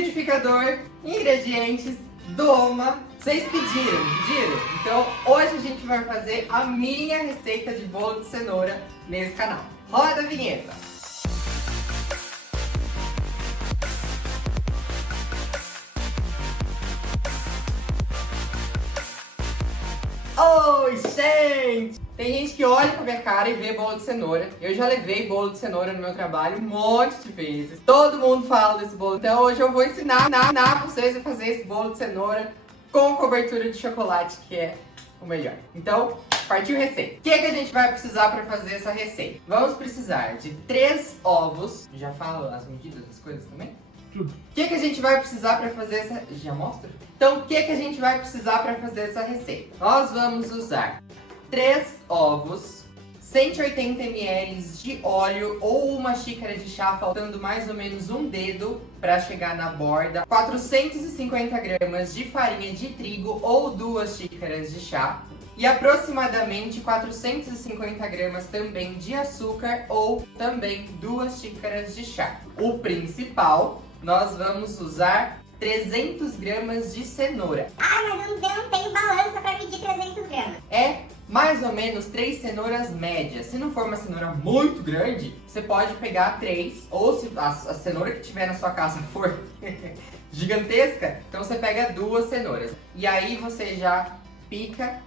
liquidificador, ingredientes, doma. Vocês pediram? Então hoje a gente vai fazer a minha receita de bolo de cenoura nesse canal. Roda a vinheta! Oi, gente! Tem gente que olha pra minha cara e vê bolo de cenoura. Eu já levei bolo de cenoura no meu trabalho um monte de vezes. Todo mundo fala desse bolo. Então hoje eu vou ensinar vocês a fazer esse bolo de cenoura com cobertura de chocolate, que é o melhor. Então, partiu receita. O que a gente vai precisar para fazer essa receita? Vamos precisar de 3 ovos. Já falo as medidas das coisas também? Tudo. O que a gente vai precisar para fazer essa... Já mostro? Então, o que a gente vai precisar para fazer essa receita? Nós vamos usar 3 ovos, 180 ml de óleo ou uma xícara de chá, faltando mais ou menos um dedo para chegar na borda, 450 gramas de farinha de trigo ou 2 xícaras de chá e aproximadamente 450 gramas também de açúcar ou também 2 xícaras de chá. O principal, nós vamos usar 300 gramas de cenoura. Ah, mas eu não tenho balança para medir 300 gramas. É mais ou menos 3 cenouras médias. Se não for uma cenoura muito grande, você pode pegar 3. Ou se a cenoura que tiver na sua casa for gigantesca, então você pega 2 cenouras. E aí você já pica.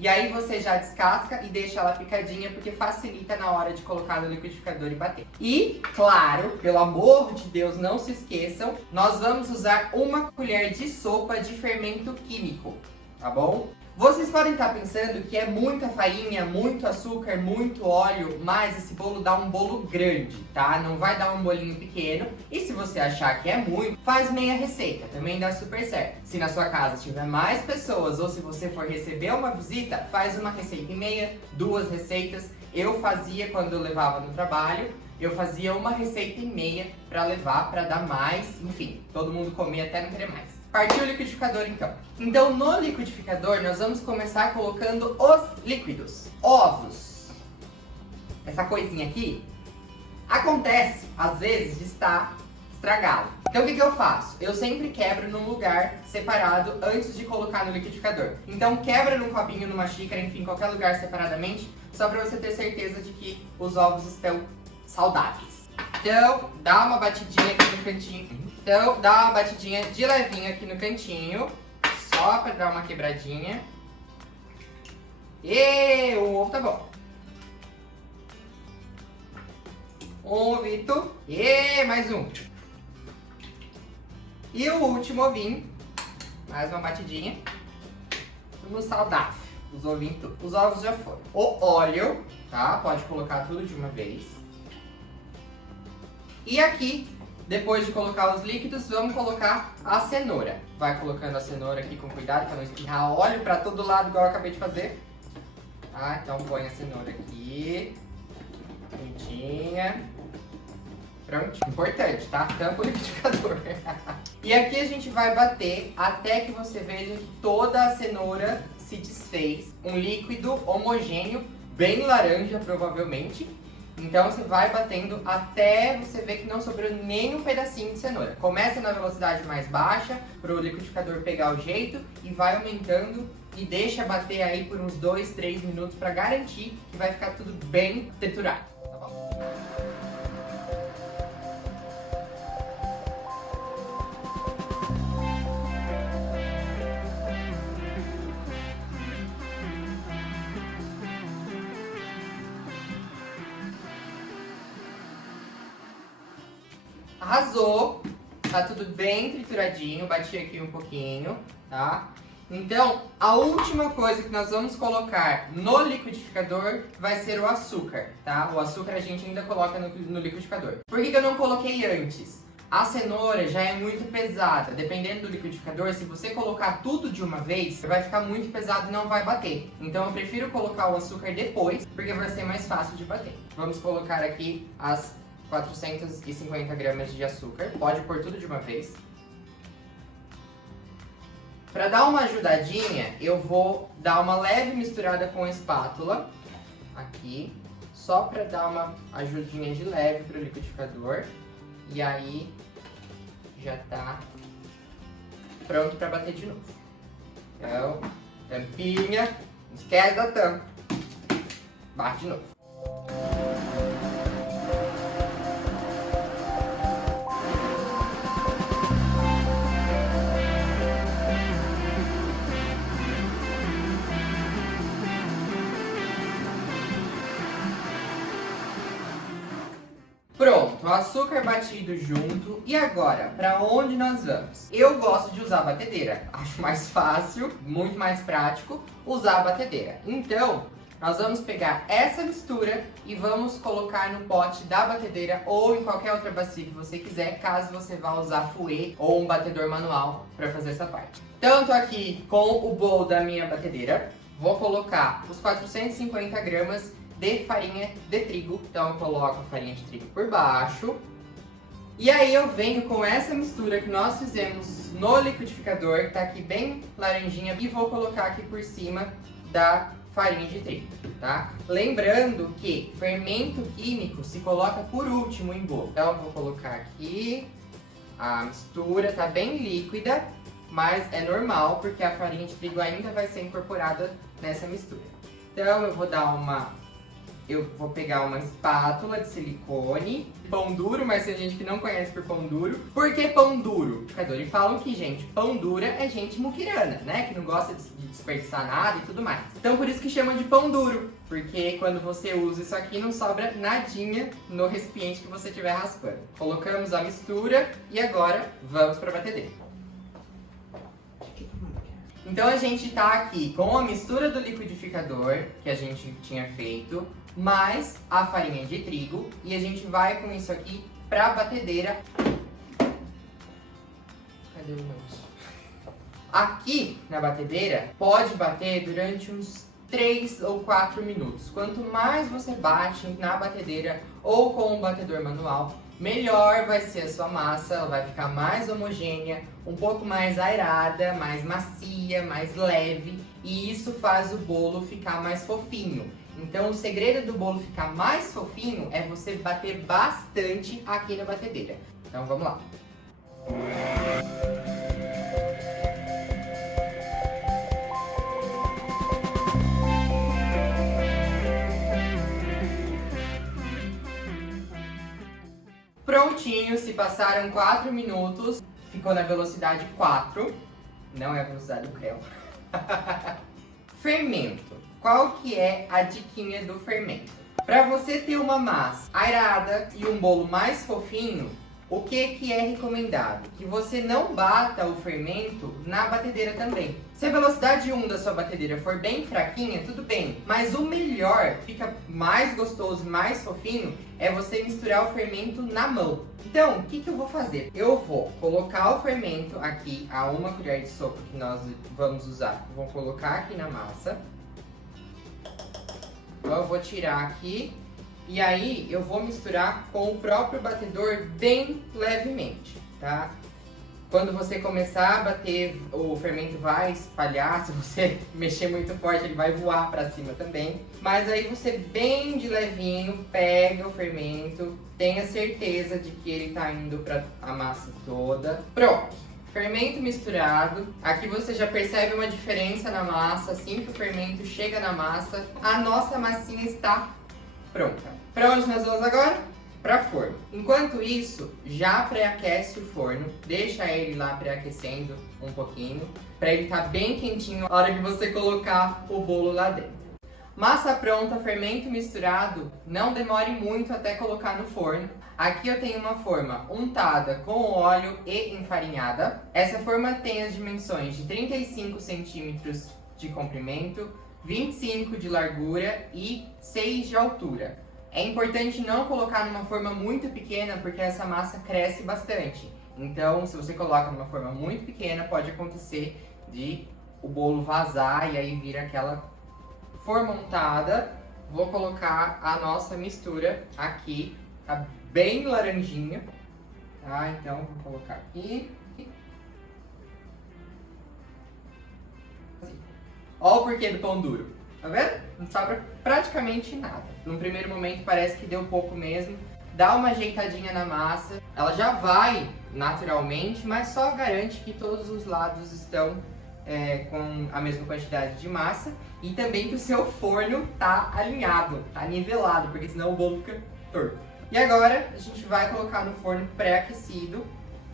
E aí você já descasca e deixa ela picadinha, porque facilita na hora de colocar no liquidificador e bater. E, claro, pelo amor de Deus, não se esqueçam, nós vamos usar 1 colher de sopa de fermento químico, tá bom? Vocês podem estar pensando que é muita farinha, muito açúcar, muito óleo, mas esse bolo dá um bolo grande, tá? Não vai dar um bolinho pequeno. E se você achar que é muito, faz meia receita, também dá super certo. Se na sua casa tiver mais pessoas ou se você for receber uma visita, faz uma receita e meia, 2 receitas. Eu fazia quando eu levava no trabalho, eu fazia uma receita e meia pra levar, pra dar mais, enfim, todo mundo comia até não querer mais. Partiu o liquidificador então. Então no liquidificador nós vamos começar colocando os líquidos. Ovos. Essa coisinha aqui acontece às vezes de estar estragado. Então o que eu faço? Eu sempre quebro num lugar separado antes de colocar no liquidificador. Então quebra num copinho, numa xícara, enfim, qualquer lugar separadamente, só pra você ter certeza de que os ovos estão saudáveis. Então dá uma batidinha aqui no cantinho. Então, dá uma batidinha de levinho aqui no cantinho, só pra dar uma quebradinha. E o ovo tá bom. Um ovito. E mais um. E o último ovinho. Mais uma batidinha. Tudo saudável. Os ovinhos tudo. Os ovos já foram. O óleo, tá? Pode colocar tudo de uma vez. E aqui, depois de colocar os líquidos, vamos colocar a cenoura. Vai colocando a cenoura aqui com cuidado para não espirrar óleo para todo lado, igual eu acabei de fazer. Tá? Então põe a cenoura aqui. Quentinha. Pronto. Importante, tá? Tampa o liquidificador. E aqui a gente vai bater até que você veja que toda a cenoura se desfez. Um líquido homogêneo, bem laranja provavelmente. Então você vai batendo até você ver que não sobrou nem um pedacinho de cenoura. Começa na velocidade mais baixa para o liquidificador pegar o jeito e vai aumentando e deixa bater aí por uns 2, 3 minutos para garantir que vai ficar tudo bem triturado. Tá bom? Arrasou, tá tudo bem trituradinho, bati aqui um pouquinho, tá? Então, a última coisa que nós vamos colocar no liquidificador vai ser o açúcar, tá? O açúcar a gente ainda coloca no liquidificador. Por que eu não coloquei antes? A cenoura já é muito pesada, dependendo do liquidificador, se você colocar tudo de uma vez, vai ficar muito pesado e não vai bater. Então eu prefiro colocar o açúcar depois, porque vai ser mais fácil de bater. Vamos colocar aqui as 450 gramas de açúcar, pode pôr tudo de uma vez. Para dar uma ajudadinha, eu vou dar uma leve misturada com a espátula, aqui, só para dar uma ajudinha de leve pro liquidificador. E aí já tá pronto para bater de novo. Então, tampinha, não esquece da tampa. Bate de novo. Pronto, o açúcar batido junto. E agora, para onde nós vamos? Eu gosto de usar a batedeira. Acho mais fácil, muito mais prático usar a batedeira. Então, nós vamos pegar essa mistura e vamos colocar no pote da batedeira ou em qualquer outra bacia que você quiser, caso você vá usar fouet ou um batedor manual para fazer essa parte. Então, eu tô aqui com o bowl da minha batedeira. Vou colocar os 450 gramas de farinha de trigo. Então eu coloco a farinha de trigo por baixo. E aí eu venho com essa mistura que nós fizemos no liquidificador, que tá aqui bem laranjinha, e vou colocar aqui por cima da farinha de trigo, tá? Lembrando que fermento químico se coloca por último em bolo. Então eu vou colocar aqui a mistura, tá bem líquida, mas é normal porque a farinha de trigo ainda vai ser incorporada nessa mistura. Então eu vou pegar uma espátula de silicone, pão duro, mas tem gente que não conhece por pão duro. Por que pão duro? E falam que, gente, pão dura é gente muquirana, né? Que não gosta de desperdiçar nada e tudo mais. Então por isso que chamam de pão duro, porque quando você usa isso aqui não sobra nadinha no recipiente que você estiver raspando. Colocamos a mistura e agora vamos para a batedeira. Então a gente tá aqui com a mistura do liquidificador que a gente tinha feito, mais a farinha de trigo, e a gente vai com isso aqui pra batedeira. Cadê o mouse? Aqui na batedeira pode bater durante uns 3 ou 4 minutos. Quanto mais você bate na batedeira ou com um batedor manual, melhor vai ser a sua massa. Ela vai ficar mais homogênea, um pouco mais aerada, mais macia, mais leve, e isso faz o bolo ficar mais fofinho. Então o segredo do bolo ficar mais fofinho é você bater bastante aqui na batedeira. Então vamos lá. Prontinho, se passaram 4 minutos, ficou na velocidade 4, não é a velocidade do creu. Fermento. Qual que é a diquinha do fermento? Para você ter uma massa aerada e um bolo mais fofinho, o que é recomendado? Que você não bata o fermento na batedeira também. Se a velocidade 1 da sua batedeira for bem fraquinha, tudo bem. Mas o melhor, fica mais gostoso, mais fofinho, é você misturar o fermento na mão. Então, o que eu vou fazer? Eu vou colocar o fermento aqui, a 1 colher de sopa que nós vamos usar. Vou colocar aqui na massa. Então, eu vou tirar aqui. E aí, eu vou misturar com o próprio batedor bem levemente, tá? Quando você começar a bater, o fermento vai espalhar. Se você mexer muito forte, ele vai voar pra cima também. Mas aí você bem de levinho pega o fermento, tenha certeza de que ele tá indo pra a massa toda. Pronto, fermento misturado. Aqui você já percebe uma diferença na massa. Assim que o fermento chega na massa, a nossa massinha está pronta. Para onde nós vamos agora? Para forno. Enquanto isso, já pré-aquece o forno, deixa ele lá pré-aquecendo um pouquinho, para ele estar bem quentinho na hora de você colocar o bolo lá dentro. Massa pronta, fermento misturado, não demore muito até colocar no forno. Aqui eu tenho uma forma untada com óleo e enfarinhada. Essa forma tem as dimensões de 35 centímetros de comprimento, 25 de largura e 6 de altura. É importante não colocar numa forma muito pequena, porque essa massa cresce bastante. Então, se você coloca numa forma muito pequena, pode acontecer de o bolo vazar e aí vira aquela forma untada. Vou colocar a nossa mistura aqui, tá bem laranjinha, tá? Então, vou colocar aqui. Assim. Ó o porquê do pão duro. Tá vendo? Não sobra praticamente nada. Num primeiro momento parece que deu pouco mesmo. Dá uma ajeitadinha na massa. Ela já vai naturalmente, mas só garante que todos os lados estão com a mesma quantidade de massa. E também que o seu forno tá alinhado, tá nivelado, porque senão o bolo fica torto. E agora a gente vai colocar no forno pré-aquecido.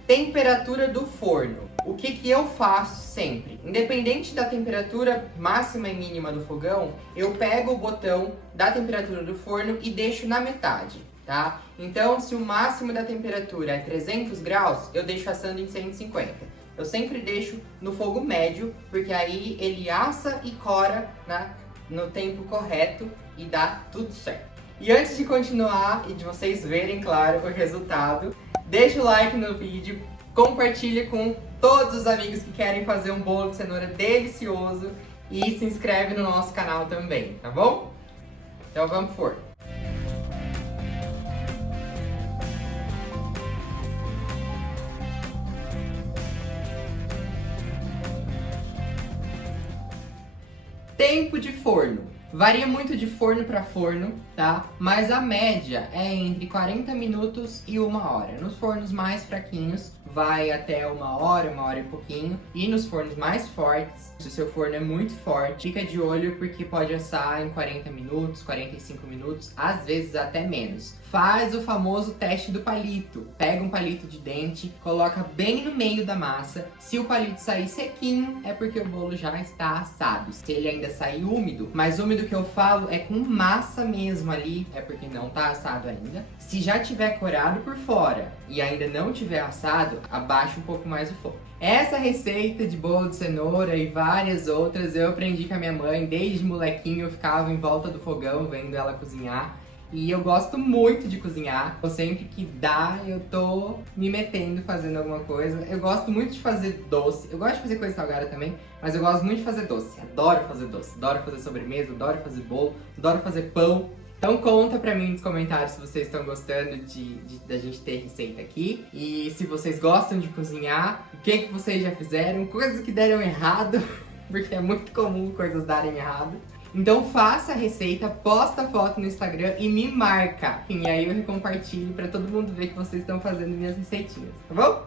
Temperatura do forno. O que eu faço sempre? Independente da temperatura máxima e mínima do fogão, eu pego o botão da temperatura do forno e deixo na metade, tá? Então, se o máximo da temperatura é 300 graus, eu deixo assando em 150. Eu sempre deixo no fogo médio, porque aí ele assa e cora no tempo correto e dá tudo certo. E antes de continuar e de vocês verem, claro, o resultado, deixa o like no vídeo, compartilha com todos os amigos que querem fazer um bolo de cenoura delicioso e se inscreve no nosso canal também, tá bom? Então vamos pro forno. Tempo de forno. Varia muito de forno para forno, tá? Mas a média é entre 40 minutos e 1 hora. Nos fornos mais fraquinhos, vai até 1 hora e pouquinho. E nos fornos mais fortes, se o seu forno é muito forte, fica de olho porque pode assar em 40 minutos, 45 minutos, às vezes até menos. Faz o famoso teste do palito. Pega um palito de dente, coloca bem no meio da massa. Se o palito sair sequinho, é porque o bolo já está assado. Se ele ainda sair úmido, mais úmido que eu falo é com massa mesmo ali, é porque não tá assado ainda. Se já tiver corado por fora e ainda não tiver assado, abaixa um pouco mais o fogo. Essa receita de bolo de cenoura e várias outras eu aprendi com a minha mãe. Desde molequinho eu ficava em volta do fogão vendo ela cozinhar. E eu gosto muito de cozinhar. Sempre que dá, eu tô me metendo fazendo alguma coisa. Eu gosto muito de fazer doce. Eu gosto de fazer coisa salgada também, mas eu gosto muito de fazer doce. Adoro fazer doce. Adoro fazer sobremesa, adoro fazer bolo, adoro fazer pão. Então conta pra mim nos comentários se vocês estão gostando da gente ter receita aqui. E se vocês gostam de cozinhar, o que vocês já fizeram, coisas que deram errado, porque é muito comum coisas darem errado. Então faça a receita, posta a foto no Instagram e me marca. E aí eu compartilho pra todo mundo ver que vocês estão fazendo minhas receitinhas, tá bom?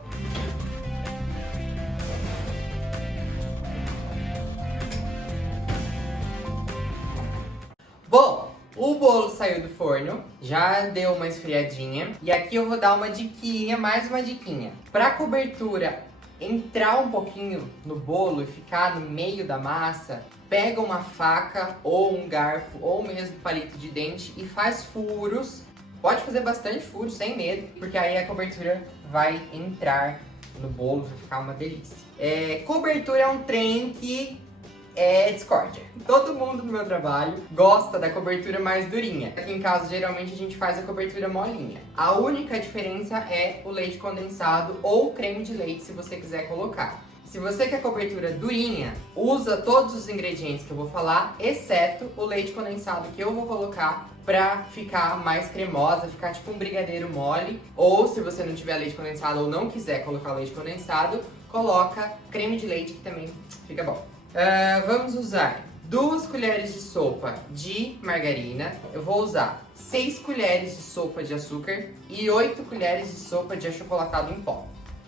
Bom, o bolo saiu do forno, já deu uma esfriadinha. E aqui eu vou dar uma diquinha, mais uma diquinha. Pra cobertura entrar um pouquinho no bolo e ficar no meio da massa, pega uma faca ou um garfo ou mesmo palito de dente e faz furos. Pode fazer bastante furos, sem medo, porque aí a cobertura vai entrar no bolo, vai ficar uma delícia. Cobertura é um trem que é discórdia. Todo mundo no meu trabalho gosta da cobertura mais durinha. Aqui em casa, geralmente, a gente faz a cobertura molinha. A única diferença é o leite condensado ou creme de leite, se você quiser colocar. Se você quer cobertura durinha, usa todos os ingredientes que eu vou falar, exceto o leite condensado que eu vou colocar pra ficar mais cremosa, ficar tipo um brigadeiro mole. Ou se você não tiver leite condensado ou não quiser colocar leite condensado, coloca creme de leite que também fica bom. Vamos usar 2 colheres de sopa de margarina. Eu vou usar 6 colheres de sopa de açúcar e 8 colheres de sopa de achocolatado em pó.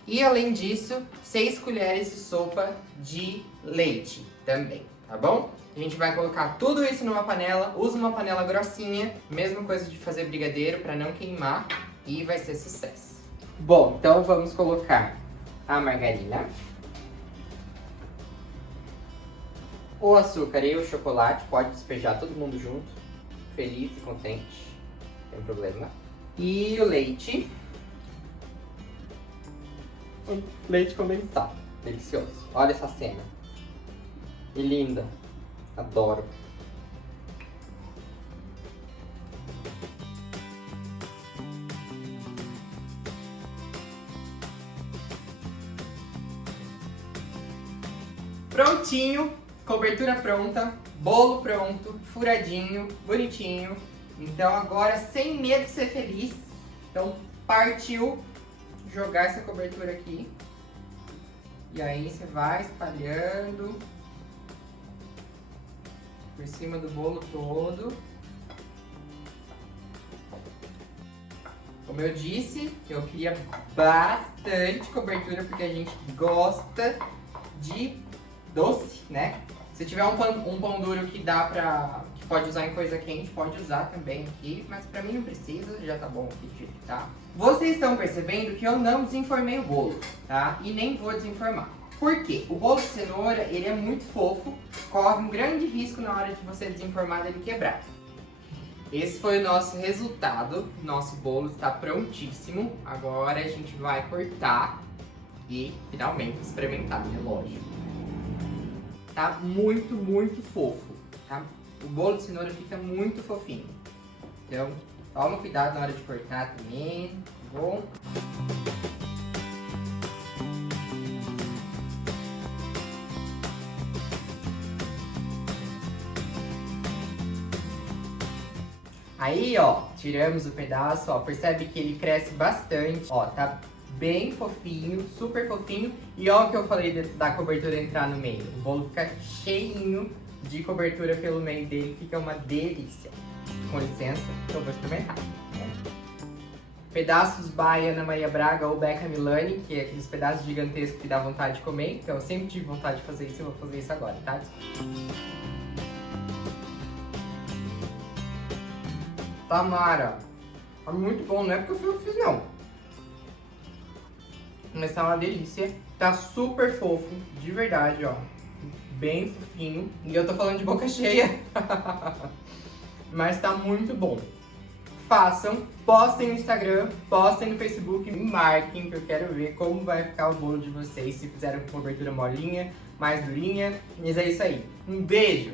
E além disso, 6 colheres de sopa de leite também, tá bom? A gente vai colocar tudo isso numa panela, usa uma panela grossinha, mesma coisa de fazer brigadeiro para não queimar e vai ser sucesso. Bom, então vamos colocar a margarina, o açúcar e o chocolate, pode despejar todo mundo junto, feliz e contente, não tem problema. E o leite. Leite condensado, delicioso. Olha essa cena. Que linda. Adoro. Prontinho, cobertura pronta, bolo pronto, furadinho, bonitinho. Então agora, sem medo de ser feliz, então partiu jogar essa cobertura aqui. E aí você vai espalhando. por cima do bolo todo. Como eu disse, eu queria bastante cobertura porque a gente gosta de doce, né? Se tiver um pão duro que que pode usar em coisa quente, pode usar também aqui, mas pra mim não precisa, já tá bom aqui do jeito que tá. Vocês estão percebendo que eu não desenformei o bolo, tá? E nem vou desenformar. Por quê? O bolo de cenoura, ele é muito fofo, corre um grande risco na hora de você desenformar dele quebrar. Esse foi o nosso resultado, nosso bolo está prontíssimo. Agora a gente vai cortar e finalmente experimentar, né? Lógico. Tá muito, muito fofo, tá? O bolo de cenoura fica muito fofinho. Então, toma cuidado na hora de cortar também, tá bom? Aí, ó, tiramos o pedaço, ó, percebe que ele cresce bastante, ó, tá bem fofinho, super fofinho. E ó o que eu falei da cobertura entrar no meio, o bolo fica cheinho de cobertura pelo meio dele, fica uma delícia. Com licença, eu vou experimentar. Pedaços by Ana Maria Braga ou Becca Milani, que é aqueles pedaços gigantescos que dá vontade de comer. Então eu sempre tive vontade de fazer isso, eu vou fazer isso agora, tá? Tamara, tá muito bom, não é porque eu fiz não. Mas tá uma delícia, tá super fofo, de verdade, ó. Bem fofinho, e eu tô falando de boca cheia. Mas tá muito bom. Façam, postem no Instagram, postem no Facebook, me marquem que eu quero ver como vai ficar o bolo de vocês, se fizeram com cobertura molinha, mais durinha. Mas é isso aí, um beijo!